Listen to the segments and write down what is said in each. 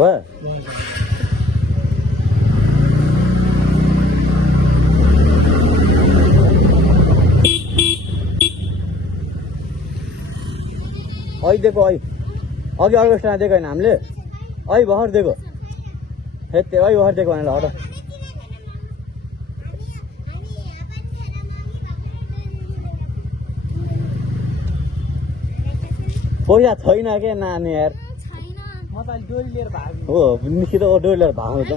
भयो दिएको अघि अर्को स्टारमा दिएको होइन हामीले भर्खर दिएको हेत्ते भर्खर दिएको भनेर हट पैसा छैन के नानी यार हो निश्चित डोरी लिएर भाग्नु त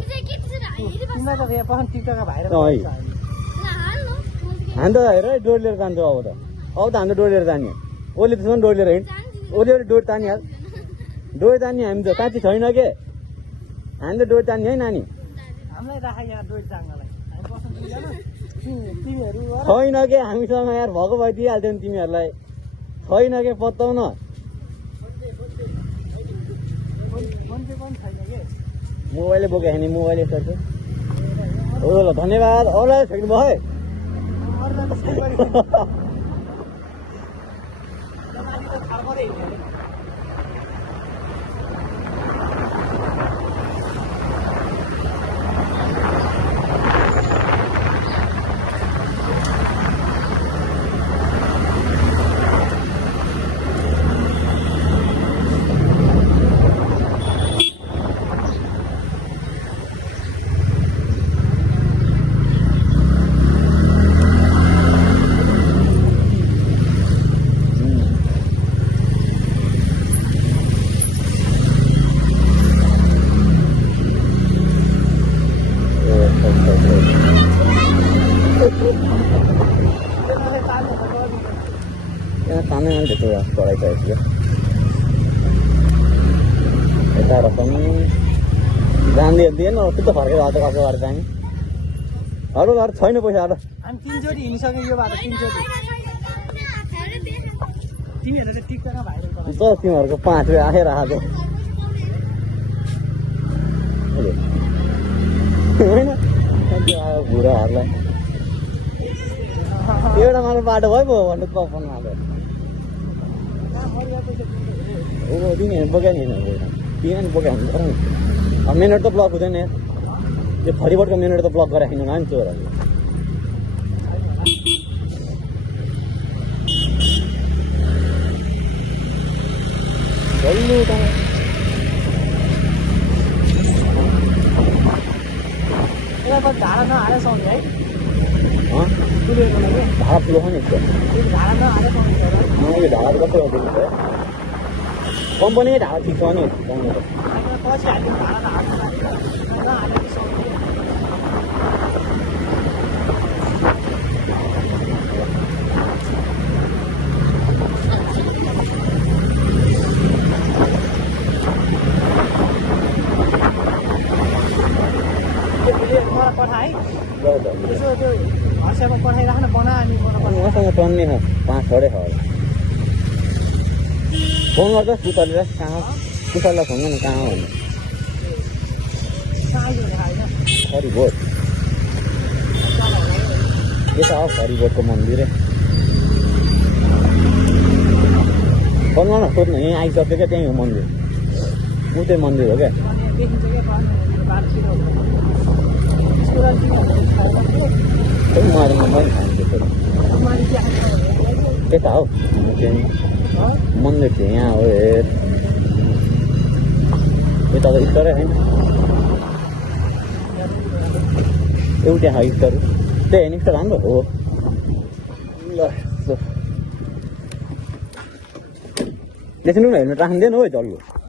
हामी त हेर डोरी लिएर जान्छौँ अब त हाम्रो डोरी लिएर जाने ओली त्यसमा डोरी लिएर हिँड ओली डोरी तानिहाल डोरी तान्ने हामी त काँची छैन के हामी त डोरी तान्ने है नानी छैन के हामीसँग यार भएको भए दिइहाल्थ्यो नि तिमीहरूलाई छैन के पत्ताउन मोबाइलै बोकेको नि मोबाइलै सर्छ ओ ल धन्यवाद अरूलाई छेक्नु भयो है चढाइसकेको यता पनि जान्दिएन अस्ति त फर्केर आज कसो गरेर जाने अरू छैन पैसा अरू हामी तीनचोटि हिँडिसक्यौँ यो बाटो तीनचोटि तिमीहरूले चाहिँ टिकटकमा भाइरल गराउँछ तिमीहरूको 5 रुपियाँ आएर आएको होइन भुराहरूलाई एउटा मात्र बाटो भयो पो भन्नु कपन हाल्यो तिमीहरू बोक्यो नि तिमीहरू बोक्यो भने अब मेन रोड त ब्लक हुँदैन यो फरिबोटको मेन रोड त ब्लक गरेर राख्नु नि चोरहरूले धारा नहाले सुहाउने है धारा पुगेको नि धारा नहाले सुहाउने यो धारा कस्तो कम्पनीकै धारा ठिक छ नि पछि हामी धारा नहाले पठाए यसो त्यो हर्स्यामा पठाइराख्न बना अनि मसँग टन्ने हो 5-6 छ फोन गर्छ कुतरले कहाँ कुतरलाई फोन गर्नु कहाँ हो फरिबोट यता हो फरिबोटको मन्दिर फोन गर्न सोध्नु यहीँ आइसक्यो क्या त्यहीँ हो मन्दिर ऊ चाहिँ मन्दिर हो क्या त्यता हो मन्दिर चाहिँ यहाँ हो हेर यता त स्टरै होइन एउटै हो स्टर त्यही होइन स्टर राम्रो हो ल त्यसरी हेर्नु राख्दैन हो जल्लो